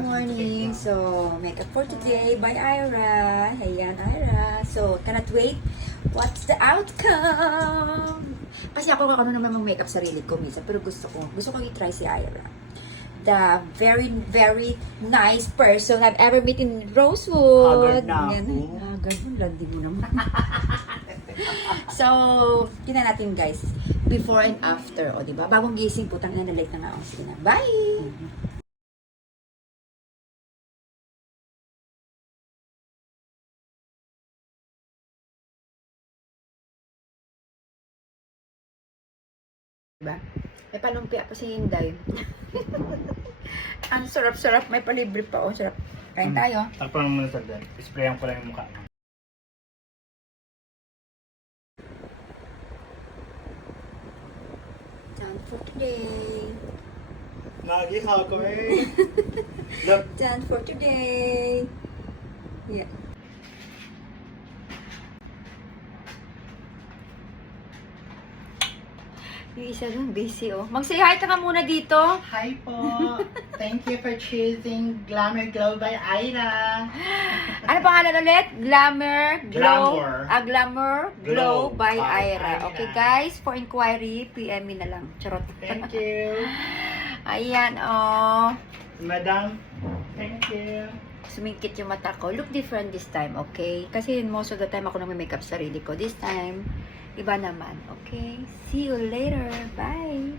morning. So, makeup for today by Ira. Ayan, Ira. So, cannot wait. What's the outcome? Kasi ako naman mag-makeup sarili ko minsan. Pero gusto ko i-try si Ira. The very, very nice person I've ever met in Rosewood. Haggard na ako. Haggard mo, landi mo naman. So, tingnan natin guys. Before and after. O, diba? Bagong gising, putang ina, na-late na nga ako. Sige na. Bye! Diba? May palumpia pa si Hinday. Ang sarap-sarap. May palibre pa. Oh, sarap. Kain tayo. Takpan mo muna sa dyan. Sprayan ko lang yung mukha mo. Done for today. Lagi ako eh. Look. Done for today. Yeah. Yung isa dun, busy oh. Mag-say hi ka muna dito. Hi po! Thank you for choosing Glamour Glow by Ira. Ano pangalan ulit? Glamour Glow. Glamour. Glamour Glow Glow by by Ira. Ira. Okay guys, for inquiry, PM me na lang. Charot. Thank you. Ayan oh. Madam, thank you. Sumingkit yung mata ko. Look different this time, okay? Kasi most of the time ako nag-makeup sarili ko. This time, iba naman, okay? See you later. Bye!